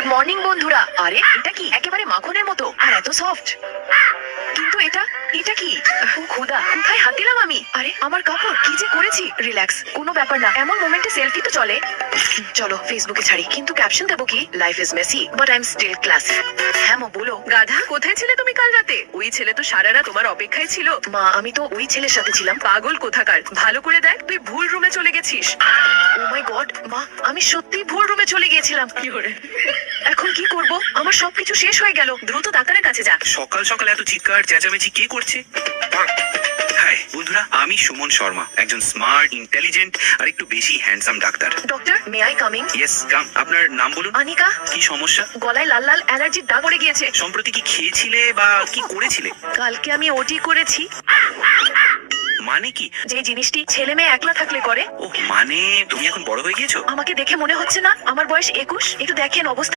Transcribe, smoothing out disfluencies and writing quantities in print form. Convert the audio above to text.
Good morning বন্ধুরা। আরে এটা কি একেবারে মাখনের মতো আর এত সফট, কিন্তু এটা এটা কি? ও খোদা, কোথায় হাত দিলাম আমি? আরে আমার কাপড়, কি যে করেছি। রিল্যাক্স, কোনো ব্যাপার না। এমন মোমেন্টে সেলফি তো চলে। চলো ফেসবুকে ছাড়ি, কিন্তু ক্যাপশন দেবো কি? Life is messy but I am still class. হ্যাঁ মা বলো। গাধা, কোথায় ছিলে তুমি কাল রাতে? ওই ছেলে তো সারা রাত তোমার অপেক্ষায় ছিল। মা আমি তো ওই ছেলের সাথে ছিলাম। পাগল কোথাকার, ভালো করে দেখ, তুই ভুল রুমে চলে গেছিস। ও মাই গড মা, আমি সত্যি ভুল রুমে চলে গিয়েছিলাম। কি করে? এখন কি করব? আমার সবকিছু শেষ হয়ে গেল। দ্রুত ডাক্তারের কাছে যা। সকাল সকাল এত চিৎকার চেঁচামেচি কে করছে? হাই বন্ধুরা, আমি সুমন শর্মা, একজন স্মার্ট, ইন্টেলিজেন্ট আর একটু বেশি handsome doctor. Doctor may I coming? Yes come. আপনার নাম বলুন। আনিকা। কি সমস্যা? গলায় লাল লাল অ্যালার্জির দাগ পড়ে গিয়েছে। সম্প্রতি কি খেয়েছিলে বা কি করেছিলে? কালকে আমি ওটি করেছি। মানে কি? যে জিনিসটি ছেলে মেয়ে একলা থাকলে করে। ও মানে তুমি এখন বড় হয়ে গিয়েছো? আমাকে দেখে মনে হচ্ছে না আমার বয়স 21? একটু দেখেন অবস্থা।